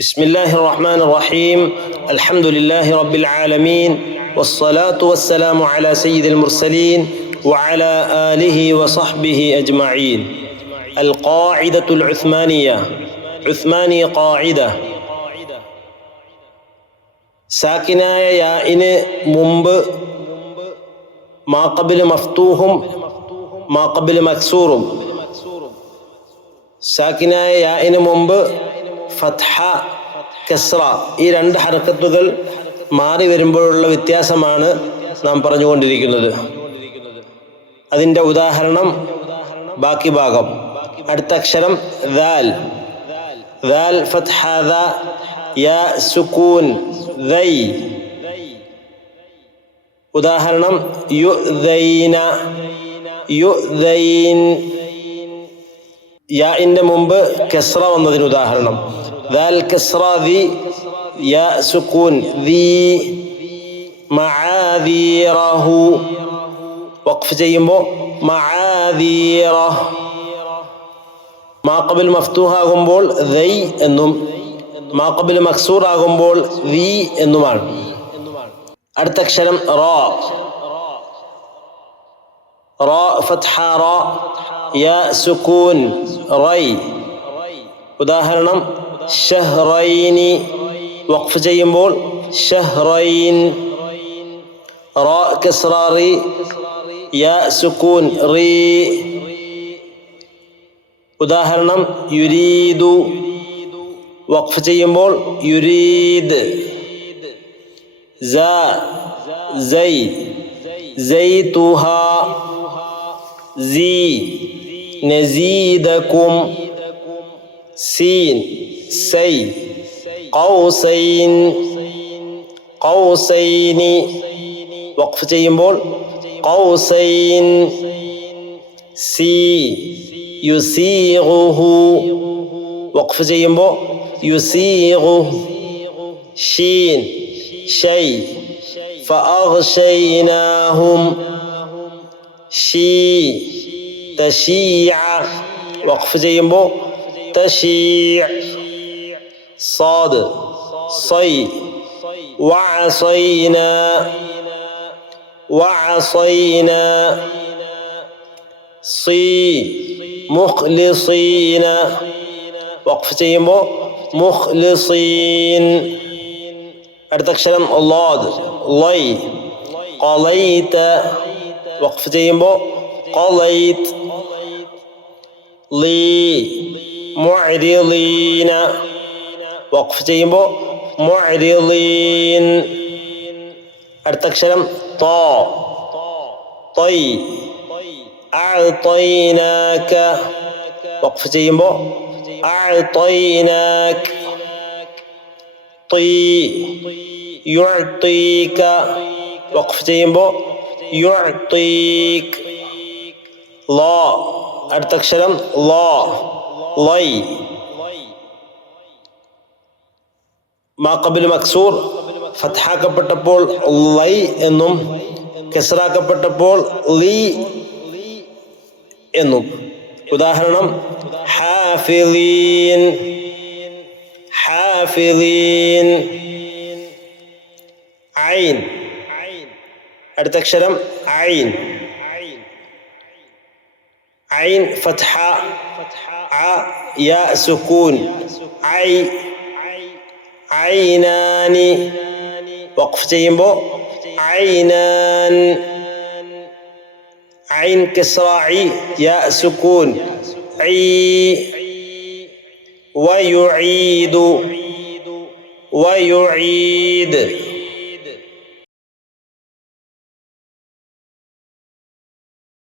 بسم الله الرحمن الرحيم الحمد لله رب العالمين والصلاة والسلام على سيد المرسلين وعلى آله وصحبه أجمعين القاعدة العثمانية عثماني قاعدة സാക്കിനായ യാഇന് മുമ്പ് മാഖബിൽ മഫ്തൂഹും മാഖബിൽ മക്സൂറും സാക്കിനായ യാഇന് മുമ്പ് ഫത്ഹ കസ്റ ഈ രണ്ട് ഹർക്കത്തുകൾ മാറി വരുമ്പോഴുള്ള വ്യത്യാസമാണ് നാം പറഞ്ഞുകൊണ്ടിരിക്കുന്നത്. അതിൻ്റെ ഉദാഹരണം ബാക്കി ഭാഗം. അടുത്ത അക്ഷരം ദാൽ, ദാൽ ഫത്ഹ ദ, യാ സുകൂൻ ദൈ. ഉദാഹരണം യുദൈന യുദൈൻ. യാഇന്റെ മുമ്പ് കസ്റ വന്നതിന് ഉദാഹരണം ദാൽ കസ്റ ദി, യാ സുകൂൻ ദി. മആദീറഹു വഖഫ് ചെയ്യുമ്പോൾ മആദീറഹ്. മാഖബിൽ മഫ്തൂഹ് ആകുമ്പോൾ ദൈ എന്നും മാഖബിൽ മക്സൂർ ആകുമ്പോൾ ദി എന്നുമാണ്. അടുത്ത അക്ഷരം റാ, റാ ഫത്ഹ റാ, യാ സുകൂൻ റൈ. ഉദാഹരണം ഷഹ്റൈനി വഖഫ് ചെയ്യുമ്പോൾ ഷഹ്റൈൻ. റാ കസ്റ റി, യാ സുകൂൻ റീ. ഉദാഹരണം യുരീദു വഖഫ് ചെയ്യുമ്പോൾ യുരീദ്. സ സൈ സൈതുഹ സി നസീദകും. സീൻ സൈ ഖൗസൈൻ ഖൗസൈനി വഖഫ് ചെയ്യുമ്പോൾ ഖൗസൈൻ. സി യുസീഗുഹു വഖഫ് ചെയ്യുമ്പോൾ യുസീഗു. ഷീൻ ഷൈ ഫഅഗ്ശൈനാഹും. ഷീ തശീഅ വഖഫ് ചെയ്യുമ്പോൾ തശീഅ. സാദ് സൈ വഅസൈന വഅസൈന. സീ മുഖ്ലിസീന വഖഫ് ചെയ്യുമ്പോൾ മുഖ്ലിസീൻ. അടുത്ത അക്ഷരം ളാദ് ലൈ, ഖളൈത വഖഫ് ചെയ്യുമ്പോൾ ഖളൈത്. ലീ മുഅ്രിളീന വഖഫ് ചെയ്യുമ്പോൾ മുഅ്രിളീൻ. അടുത്ത അക്ഷരം ത, തൈ. അഅ്തൈനാക വഖഫ് ചെയ്യുമ്പോൾ അഅ്തൈനാക. തീ യുഅ്തീക വഖഫ് ചെയ്യുമ്പോൾ യുഅ്തീക്. ലാ അടുത്ത അക്ഷരം ലാ ലൈ. മാഖബിൽ മക്സൂർ ഫത്ഹാക്കപ്പെട്ടപ്പോൾ ലൈ എന്നും കസ്റാക്കപ്പെട്ടപ്പോൾ ലീ എന്നും. ഉദാഹരണം ഹാഫിളീൻ ഹാഫിളീൻ. ഐൻ അടുത്ത അക്ഷരം ഐൻ, ഐൻ ഫത്ഹ അ, യാ സുകൂൻ ഐ. ഐനാനി വഖഫ് ചെയ്യുമ്പോൾ ഐനാൻ. ഐൻ കസ്റ ഇ, യാ സുകൂൻ ഐ. വയുഈദു വയുഈദ്.